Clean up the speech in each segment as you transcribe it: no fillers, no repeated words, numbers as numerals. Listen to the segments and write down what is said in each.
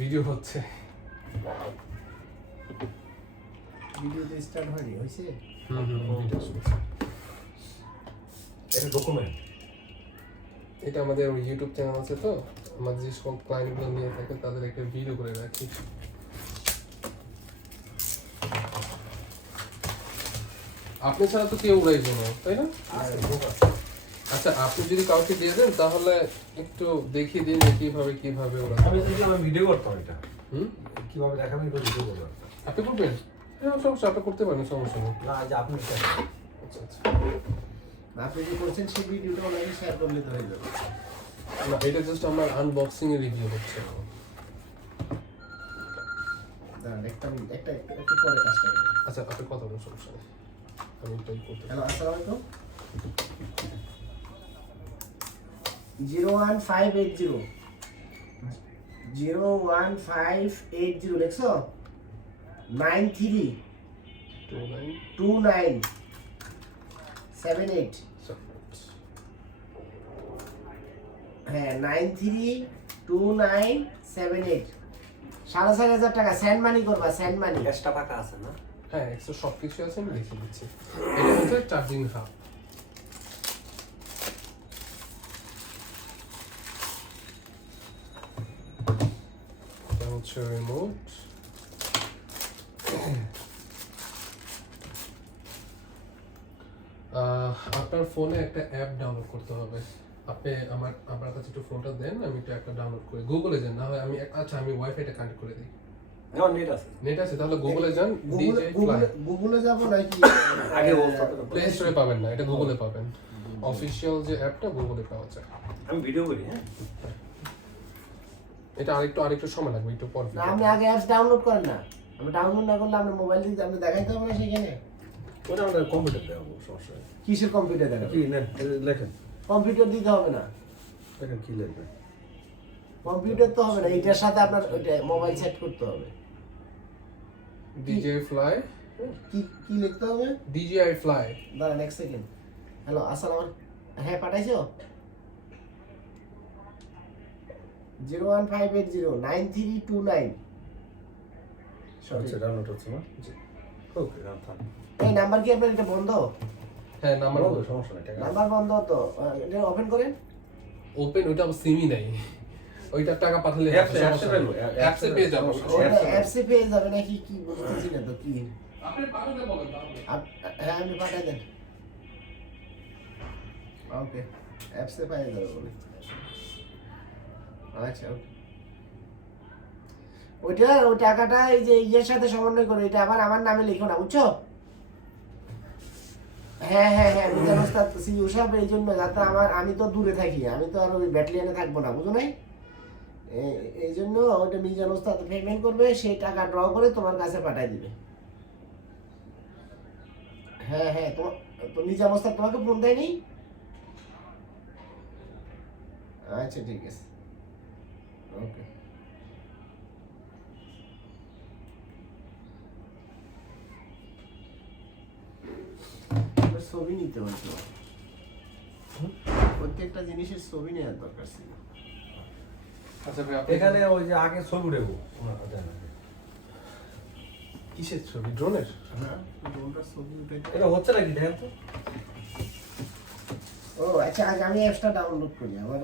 Video হচ্ছে। ভিডিওতে start হয়নি, হয়েছে? ভিডিও হচ্ছে। এটা ডকুমেন্ট। এটা আমাদের ইউটিউব চ্যানেল আছে, তো আমাদের যে সকল ক্লায়েন্টগুলো নিয়ে থাকে তাদের একটা ভিডিও করে রাখি। আপনি ছাড়া তো কেউ উড়াইবে না, তাই না? আচ্ছা, আপনি যদি কাউকে দিয়ে দেন তাহলে একটু দেখিয়ে দিন যে কিভাবে ওরা। আমি দেখলাম আমি ভিডিও করতাম এটা। হুম, কিভাবে দেখাবেন এটা ভিডিও করতাম। আপনি করবেন? হ্যাঁ, সমস্যা, আপনি করতে পারেন, সমস্যা নেই। না, যে আপনি আচ্ছা আচ্ছা, আপনি যে করছেন সেই ভিডিওটা ওনাকে শেয়ার করলে তো হয়ে যাবে। না, এটা জাস্ট আমার আনবক্সিং এর রিভিউ হচ্ছে। দাঁড়ান, একটা একটু পরে কাজটা করুন। আচ্ছা, আপনি কথা বলুন, সমস্যা নেই, আমি এটাই করতে। হ্যালো, আসসালামু আলাইকুম। 01580 01580 লিখছো? 932978। হ্যাঁ, 932978। 4,500 টাকা সেন্ড মানি করবা, সেন্ড মানি। ক্যাশটা টাকা আছে না? হ্যাঁ, এক্সট্রা সব কিছু আছে, আমি দেখিয়ে দিচ্ছি। এটা হচ্ছে চার্জিং হাব। এটা হচ্ছে রিমোট। আপনার ফোনে একটা অ্যাপ ডাউনলোড করতে হবে। আপনি আমার কাছে একটু ফোনটা দেন, আমি একটু একটা ডাউনলোড করি। গুগলে যান, না হয় আমি ওয়াইফাইটা কানেক্ট করে দিই। আমার নেট আছে। নেট আছে, তাহলে গুগলে যান, ডিজে ফ্লাই। গুগলে যাব নাকি? আগে বলতে হবে। প্লে স্টোরে পাবেন না, এটা গুগলে পাবেন। অফিশিয়াল যে অ্যাপটা গুগলে পাওয়া যায়। আমি ভিডিও করি, হ্যাঁ। এটা আরেকটু সময় লাগবে, একটু পর। না, আপনি আগে অ্যাপস ডাউনলোড করেন না। আমি ডাউনলোড না করলে আপনার মোবাইল থেকে আপনি দেখাইতে হবে না সেখানে। ওটা আমাদের কম্পিউটার দেখাবো, সমস্যা নেই। কিসের কম্পিউটার দেখাবেন? কি নেন লেখেন, কম্পিউটার দিতে হবে না। দেখেন কি লিখবেন। কম্পিউটার তো হবে না, এটার সাথে আপনার ওইটা মোবাইল সেট করতে হবে। ডিজে ফ্লাই, কি কি লিখতে হবে? DJI fly. দাঁড়ান এক সেকেন্ড। হ্যালো, আসসালাম। হ্যাঁ, পাঠাইছো? 015809329। আচ্ছা, ডাউনলোড হচ্ছে না? জি। ওকে, রাখলাম। এই নাম্বার কি আপনার এটা বন্ধ? হ্যাঁ, নাম্বার বন্ধ, সমস্যা নেই, টাকা আছে। নাম্বার বন্ধ তো এটা ওপেন করেন। ওপেন, ওইটা সিমই নাই, ওইটা টাকা পাঠালে অ্যাপসে পেয়ে যাবো। ওটা অ্যাপসে পেয়ে যাবে নাকি কি বুঝতেছি না তো কি। আপনি পাঠাতে বলেন তাহলে। হ্যাঁ, আপনি পাঠাই দেন। ওকে, অ্যাপসে পাই যাবে বলে। আচ্ছা, ওকে। ওই টাকাটা এই যে ইয়ের সাথে সমন্বয় করে এটা আবার আমার নামে লিখো না, বুঝছো? হ্যাঁ হ্যাঁ হ্যাঁ, মিজান ওস্তাদ সিইও সাহেব, এই জন্য যাতে আমি তো দূরে থাকি, আমি তো আর ওই ব্যাটালিয়নে থাকবো না, বুঝো নাই? এই জন্য ওইটা মিজান ওস্তাদ পেমেন্ট করবে, সেই টাকা ড্র করে তোমার কাছে পাঠিয়ে দিবে। হ্যাঁ হ্যাঁ, তো মিজান ওস্তাদ তোমাকে ফোন দেয়নি? আচ্ছা, ঠিক আছে, ওকে। ছবি নিতে হতো, প্রত্যেকটা জিনিসের ছবি নেওয়ার দরকার ছিল। আচ্ছা ভাই, এখানে ওই যে আগে ছবি উঠেবো, কিসের ছবি? ড্রোনের? হ্যাঁ, ড্রোনটার ছবি উঠে। এটা হচ্ছে নাকি দেখেন তো। ও আচ্ছা, আগে আমি অ্যাপসটা ডাউনলোড করি, আমার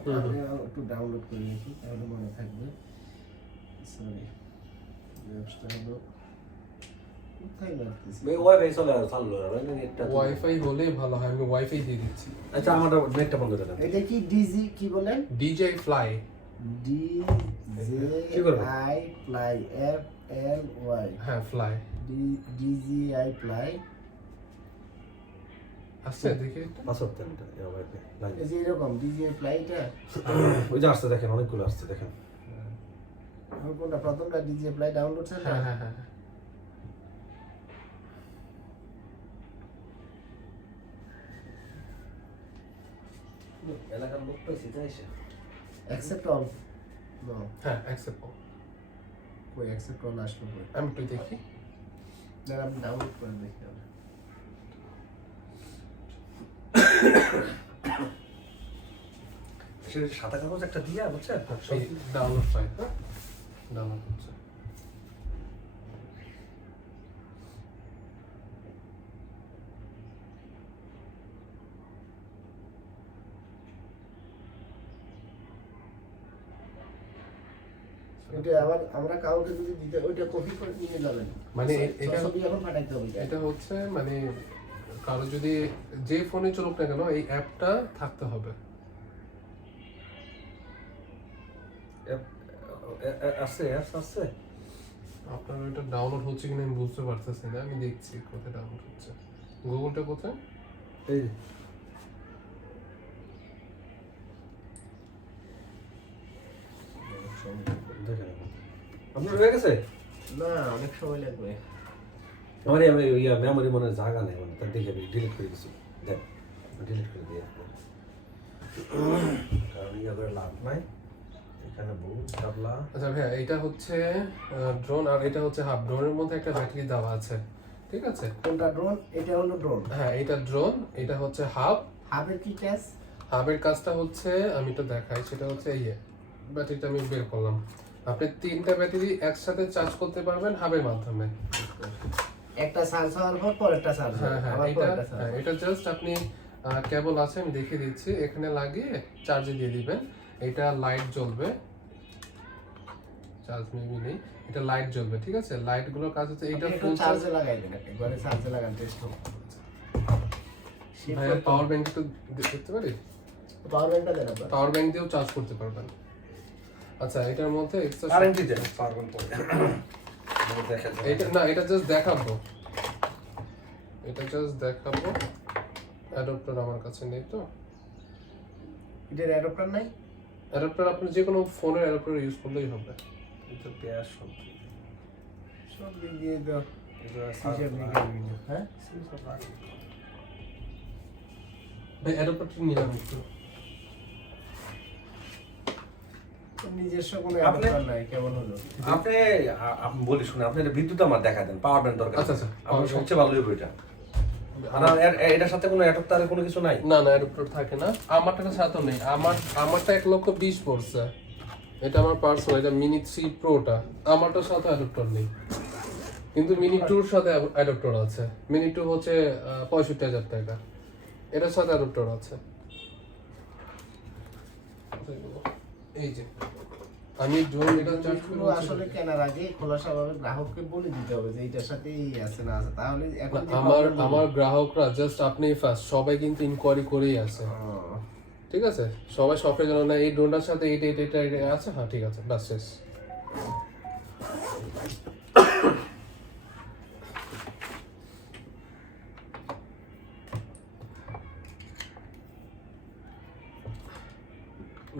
একটু ডাউনলোড করে রাখি, তাহলে মনে থাকবে। সরি, অ্যাপসটা হলো কোথায় লাগতেছে? ওয়াইফাই চলে চালু আর নেটটা। ওয়াইফাই হলে ভালো হয়, আমি ওয়াইফাই দিয়ে দিচ্ছি। আচ্ছা, আমার নেটটা বন্ধ করে দেন। এটা কি ডিজি কি বলেন? DJ fly. DJI fly, FLY। হ্যাঁ, ফ্লাই DJI ফ্লাই। আসছে, দেখে পাসওয়ার্ড দেন এটা, এই ওয়াইফাই লাগে। এই যে এরকম DJI ফ্লাইটা, ওই যে আসছে দেখেন, অনেকগুলো আসছে দেখেন। কোনটা প্রথমটা? DJI ফ্লাই ডাউনলোড ছিল। হ্যাঁ হ্যাঁ হ্যাঁ। এলাকার লোক পেয়েছি যাইছে। Accept all. নো, হ্যাঁ, অ্যাকসেপ্ট। কই অ্যাকসেপ্ট অল আসলো কই? আমি একটু দেখি। না, আমি ডাউনলোড করে দেখি আমরা। সে সাদা কাগজ একটা দিয়া বুঝছেন, সেই ডাউনলোড ফাইল। ডাউনলোড হচ্ছে। এটা আবার আমরা কাউকে যদি দিতে ওইটা কপি করে নিয়ে যাবেন মানে এটা ছবি এখন পাঠাইতে হবে এটা হচ্ছে মানে কারো যদি যে ফোনে চলুক না কেন এই অ্যাপটা থাকতে হবে। আছে আপনার ওইটা ডাউনলোড হচ্ছে কিনা আমি বুঝতে পারতেছি না, আমি দেখছি কোথায় ডাউনলোড হচ্ছে। গুগলটা কোথায়? এই দেখেন আপনার হয়ে গেছে। না অনেক সময় লাগবে আমার ইয়া মেমোরি মনে হয় জায়গা নেই, মানে তার দেখে আমি ডিলিট করে দিচ্ছি। দেখ ডিলিট করে দিয়ে কারণ ইয়া করে লাভ নাই, এখানে বহু চাপলা। আচ্ছা ভাইয়া এটা হচ্ছে ড্রোন আর এটা হচ্ছে হাফ। ড্রোনের মধ্যে একটা ব্যাটারি দেওয়া আছে, ঠিক আছে? কোনটা ড্রোন? এটা হলো ড্রোন। হ্যাঁ এটা ড্রোন, এটা হচ্ছে হাফ। হাবের কি কাজ? হাবের কাজটা হচ্ছে আমি তো দেখাই, সেটা হচ্ছে এই ব্যাটারিটা আমি বের করলাম। আপনি 3টা ব্যাটারি একসাথে চার্জ করতে পারবেন হাবের মাধ্যমে। একটা চার্জ হওয়ার পর পরেরটা চার্জ হবে, হ্যাঁ আবার এটা পরেরটা চার্জ হবে। এটা জাস্ট আপনি কেবল আছে আমি দেখিয়ে দিচ্ছি, এখানে লাগিয়ে চার্জে দিয়ে দিবেন। এটা লাইট জ্বলবে, চার্জ মেবি নেই, এটা লাইট জ্বলবে, ঠিক আছে? লাইট গুলোর কাজ হচ্ছে এইটা আপনি একটু ফুল চার্জ। চার্জে লাগাই দেন, একবারে চার্জে লাগান টেস্ট হবে। ভাইয়া পাওয়ার ব্যাংক তো দেখতে পারি, পাওয়ার ব্যাংকটা দেন আপনার। পাওয়ার ব্যাংক দিয়েও চার্জ করতে পারবেন। আচ্ছা এটার মধ্যে এক্সট্রা কারেন্ট দিতে পারবেন পরে দেখেন। এটা না, এটা জাস্ট দেখাবো, এটা জাস্ট দেখাবো। অ্যাডাপ্টার আমার কাছে নেই তো। এটার অ্যাডাপ্টার নাই? অ্যাডাপ্টার আপনি যে কোনো ফোনের অ্যাডাপ্টার ইউজ করলেই হবে। এটা পেয়ার সব সব দিক দিয়ে দাও। এটা হিসাব নিকাশ বিভিন্ন, হ্যাঁ? ভাই অ্যাডাপ্টারটা নিলাম একটু। তো নিজস্ব কোনো অ্যাডাপ্টার নাই, কেমন হলো? আপনি বলি শুনে আপনি এটা বিদ্যুৎ আমার দেখা দেন, পাওয়ার ব্যাংক দরকার। আচ্ছা, আচ্ছা, আমার power সবচেয়ে ভালো হইব এটা। আর এটার সাথে কোনো অ্যাডাপ্টারে কোনো কিছু নাই। না না অ্যাডাপ্টার থাকে না, আমারটা সাথে নেই। আমারটা 1,20,000 পড়ছে, এটা আমার পার্সোনাল, এটা মিনি 3 প্রোটা। আমারটার সাথে অ্যাডাপ্টার নেই, কিন্তু মিনি 2-র সাথে অ্যাডাপ্টার আছে। মিনি 2 হচ্ছে 65,000 টাকা, এটার সাথে অ্যাডাপ্টার আছে। এই যে আমি ড্রোন এটা চার্জ জিনিসগুলো আসলে কেনার আগে খোলাসাভাবে গ্রাহককে বলে দিতে হবে যে এইটার সাথে এই আছে না আছে, তাহলে এখন যে problem হলো- আমার গ্রাহকরা জাস্ট আপনি ফার্স্ট, সবাই কিন্তু ইনকোয়ারি করেই আছে, ও, ঠিক আছে? সবাই শপে জানো না এই ড্রোনটার সাথে এইটা এটা এটা এটা আছে, হ্যাঁ ঠিক আছে, বাস শেষ।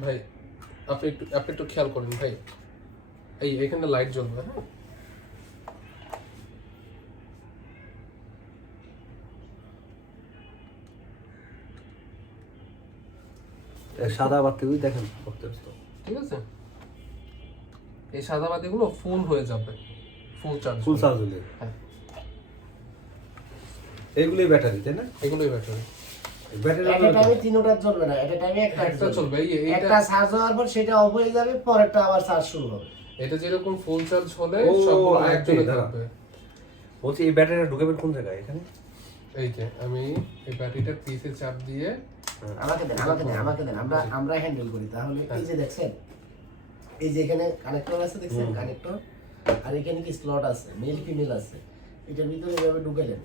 ভাই আপনি একটু খেয়াল করেন ভাই, এখানে লাইট জ্বলবে, হ্যাঁ? সাদা বাতি ওই দেখেন করতে ব্যস্ত। ঠিক আছে, এই সাদা বাতিগুলো ফুল হয়ে যাবে, ফুল চার্জ। হলে হ্যাঁ এইগুলোই ব্যাটারি, তাই না? এগুলোই ব্যাটারি। ব্যাটারি একটা টাইমে তিনটা চলবে না, একটা টাইমে একটা একটা চলবে। এইটা একটা চার্জ হওয়ার পর সেটা অফ হয়ে যাবে, পরেরটা আবার চার্জ শুরু হবে। এটা যেরকম ফুল চার্জ হলে ও, সবগুলো একটাই, একজনে দাঁড়া। থাকবে। বলছি এই ব্যাটারিটা ঢুকাবেন কোন জায়গায়? এখানে এই যে আমি এই ব্যাটারিটা পিসে চাপ দিয়ে আমাকে দেন আমরা হ্যান্ডেল করি। তাহলে এই যে দেখছেন, এই যে এখানে কানেক্টর আছে, দেখছেন কানেক্টর, আর এখানে কি স্লট আছে, মেল ফিমেল আছে। এটার ভিতরে এভাবে ঢুকাইলেন,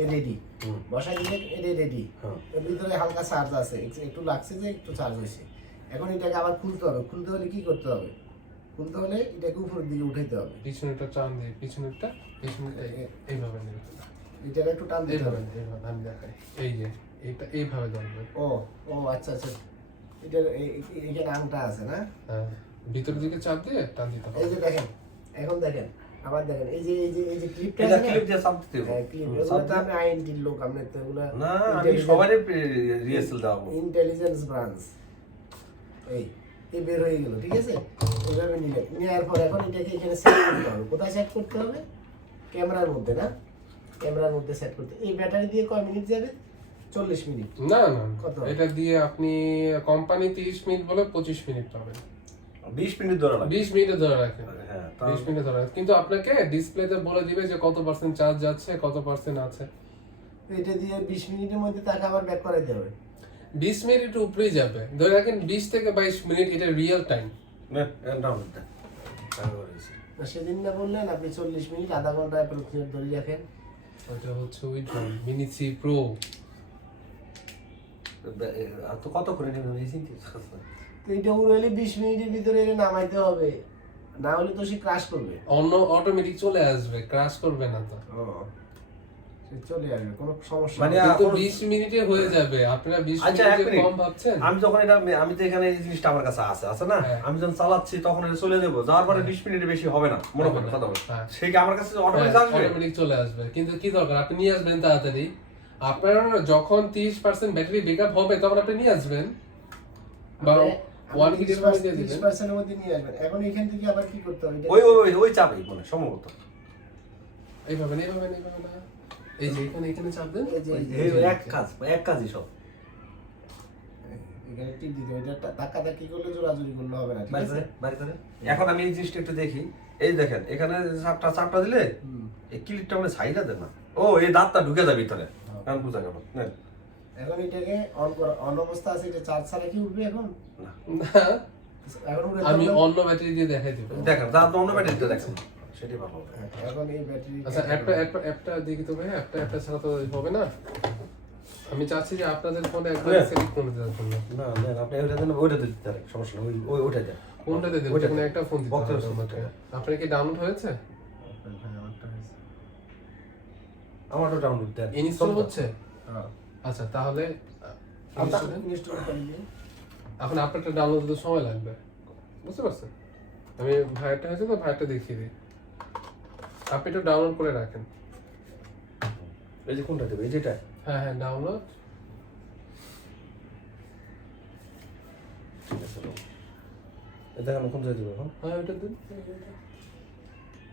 এ রেডি, বসাই দিলেন, এটা রেডি। এর ভিতরে হালকা চার্জ আছে, একটু লাগছে যে একটু চার্জ হয়েছে। এখন এটাকে আবার খুলতে হবে। খুলতে হলে কি করতে হবে? খুলতে হলে এটাকে উপরের দিকে উঠাইতে হবে। পিছনেরটা টান দিয়ে পিছনেরটা এইভাবে নেবে, এটাকে একটু টান দিতে হবে। এইভাবে আমি দেখাই। এই যে এটা এইভাবে ধরবে। ও ও আচ্ছা আচ্ছা, এটার এখানে আংটা আছে না? হ্যাঁ, ভিতরের দিকে চাপ দিয়ে টান দিতে হবে। এই যে দেখেন, এখন দেখেন, আবার দেখেন, এই যে ক্লিপটা এটা আছে না? ক্লিপ দিয়ে চাপ দিতে হবে। হ্যাঁ, ক্লিপ। এগুলো তো আমি আইএনটির লোক, আপনি তো এগুলা না, আমি সবারই রিহার্সাল দেওয়া। Intelligence branch. এই বের হয়ে গেল, ঠিক আছে? এইভাবে নিলেন, নেওয়ার পর এখন এটাকে এখানে সেট করতে হবে। কোথায় সেট করতে হবে? ক্যামেরার মধ্যে, না? ক্যামেরার মধ্যে সেট করতে। এই ব্যাটারি দিয়ে কয় মিনিট যাবে? 40 মিনিট। না না কত? এটা দিয়ে আপনি কোম্পানি 30 মিনিট বলে 25 মিনিট পাবেন। ও 20 মিনিট ধরে লাগে 20 মিনিটে ধরে রাখেন, হ্যাঁ 20 মিনিটে ধরে রাখেন। কিন্তু আপনাকে ডিসপ্লেতে বলে দিবে যে কত পার্সেন্ট চার্জ যাচ্ছে, কত পার্সেন্ট আছে। এটা দিয়ে 20 মিনিটের মধ্যে তাকে আবার ব্যাক করাইতে হবে। 20 মিনিট উপরেই যাবে, ধরে রাখেন 20 থেকে 22 মিনিট, এটা রিয়েল টাইম। না ডাউনলোড দেন না, সেদিন না বললেন আপনি 40 মিনিট আধা ঘন্টা অ্যাপ্রক্সিমেট ধরে রাখেন। ওটা হচ্ছে ওই মিনি 3 প্রো। আর তো কত করে নেবেন এই চিন্তা তো এটা উড়াইলে 20 মিনিটের ভিতরে এটা নামাইতে হবে, না হলে তো সে ক্রাশ করবে। অন্য অটোমেটিক চলে আসবে, ক্র্যাশ করবে না তো। সে চলে আসবে, কোনো সমস্যা মানে নেই। কিন্তু এখন- 20 মিনিটে হয়ে যাবে, আপনারা 20 আচ্ছা, এক মিনিটে মিনিট। কম ভাবছেন। আমি যখন এটা আমি তো এখানে এই জিনিসটা আমার কাছে আছে না, হ্যাঁ। আমি যখন চালাচ্ছি তখন এটা চলে যাবো, যাওয়ার পরে 20 মিনিটের বেশি হবে না মনে করেন কথা বলে, হ্যাঁ। সেই কি আমার কাছে অটোমেটিক আসবে? অটোমেটিক চলে আসবে, কিন্তু কি দরকার আপনি নিয়ে আসবেন তাড়াতাড়ি। আপনার যখন 30% ব্যাটারি ব্যাকআপ হবে তখন আপনি নিয়ে আসবেন, বা আপনি 1 হিটের মধ্যে দিয়ে দিবেন। 30% এর মধ্যে নিয়ে আসবেন। এখন এখান থেকে আবার কি করতে হবে? এটা- ওই ওই ওই চাপই মানে সম্ভবত এইভাবে না, এইভাবে না, এইভাবে না। এই যে এখানে চাপ দেন। এই যে- এই এক কাজই সব এখানে টিপ দিতে হবে। এটা ধাক্কা-ধাক্কি করলে জোরাজুরি করলে হবে না, ঠিক বাইর আছে? করে বাইর করে। এখন আমি এই জিনিসটা একটু দেখি, এই দেখেন এখানে চাপটা দিলে হুম। এই ক্লিপটা মানে সাইডা দেন না, ও এই দাঁতটা ঢুকে যাবে ভিতরে, কারণ বুঝা গেল নেন। এখন এটাকে অন অবস্থা আছে, এটা চার্জ ছাড়া কি উঠবে এখন? না না, এখন উঠে আমি যাবে। অন্য ব্যাটারি দিয়ে দেখাই দিব। দেখেন দাঁত অন্য ব্যাটারিতে দেখেন সেটাই ভালো হবে। হ্যাঁ, এখন এই ব্যাটারি আচ্ছা, অ্যাপটা দেখি তো ভাই, অ্যাপটা ছাড়া তো হবে না। আমি চাচ্ছি যে আপনাদের ফোনে একবার হ্যাঁ। সেটিং করে দেওয়ার জন্য। না না আপনি ওইটা দেন, ওইটা দিতে পারেন, সমস্যা নেই, ওই ওইটা দেন। কোনটাতে দেব? ওইটা যেকোনো দেন। একটা ফোন দিতে বক্সের হবে সাথে আমাকে। দেন। আপনার কি ডাউনলোড হয়েছে? আমারও ডাউনলোড দেন। ইনস্টল হচ্ছে? হ্যাঁ। আচ্ছা, তাহলে আপনার ইনস্টল করে দিন। এখন আপনারটা ডাউনলোড দিতে সময় লাগবে, বুঝতে পারছেন? আমি ভাইয়ারটা হয়েছে তো, ভাইয়ারটা দেখিয়ে দিই। আপনি একটু ডাউনলোড করে রাখেন। এই যে কোনটা দেবে, এই যেটা হ্যাঁ হ্যাঁ, ডাউনলোড। ঠিক আছে এই দেখেন কোন জায়গায় দেবে এখন হ্যাঁ, ওটা দিন।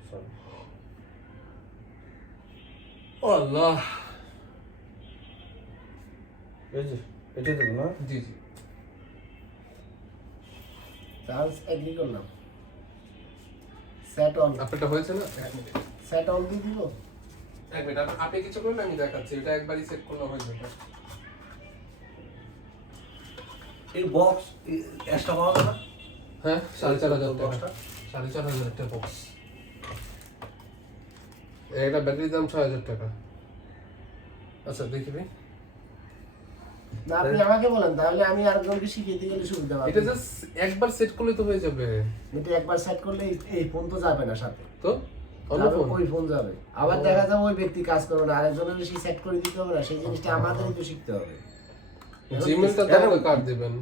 সরি আল্লাহ। এই যে এটা দেবে না, জি জি। চার্জ এগ্রি করলাম। Set on. আপনারটা হয়েছে না? এক মিনিট, সেট অন দিয়ে দিব। এক মিনিট, আপনি কিছু করলে আমি দেখাচ্ছি। এটা একবারই সেট করলে হয়ে যাবে। এই বক্স এক্সট্রা পাওয়া যাবে না? হ্যাঁ, 4,500 টাকা। বক্সটা? 4,500 একটা বক্স। এটা ব্যাটারির দাম 6,000 টাকা। আচ্ছা, দেখি ভাই। না, আপনি আমাকে বলেন, তাহলে আমি আরেকজনকে শিখিয়ে দিয়ে গেলে সুবিধা হবে। এটা জাস্ট একবার সেট করলে তো হয়ে যাবে। এটা একবার সেট করলে এই ফোন তো যাবে না সাথে, তো অন্য যাবে ফোন? ওই ফোন যাবে। আবার দেখা যাবে ওই ব্যক্তি কাজ করবে না, আরেকজনের বেশি সেট করে দিতে হবে না, সেই জিনিসটা আমাদেরই তো শিখতে হবে। জিমেলটা কেন? তাহলে কার্ড দিবেন,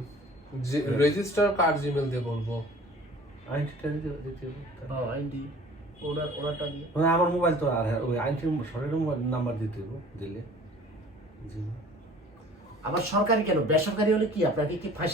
রেজিস্টার কার্ড জিমেল দিয়ে বলবো। আইনটা দিতে হবে। হ্যাঁ, আইডি ওনারটা দিয়ে। মানে আমার মোবাইল তো আর ওই আইনটির সরের মোবাইল নাম্বার দিতে হবে, দিলে জি আবার সরকারি কেন, বেসরকারি হলে কি আপনাকে কি ফাঁসি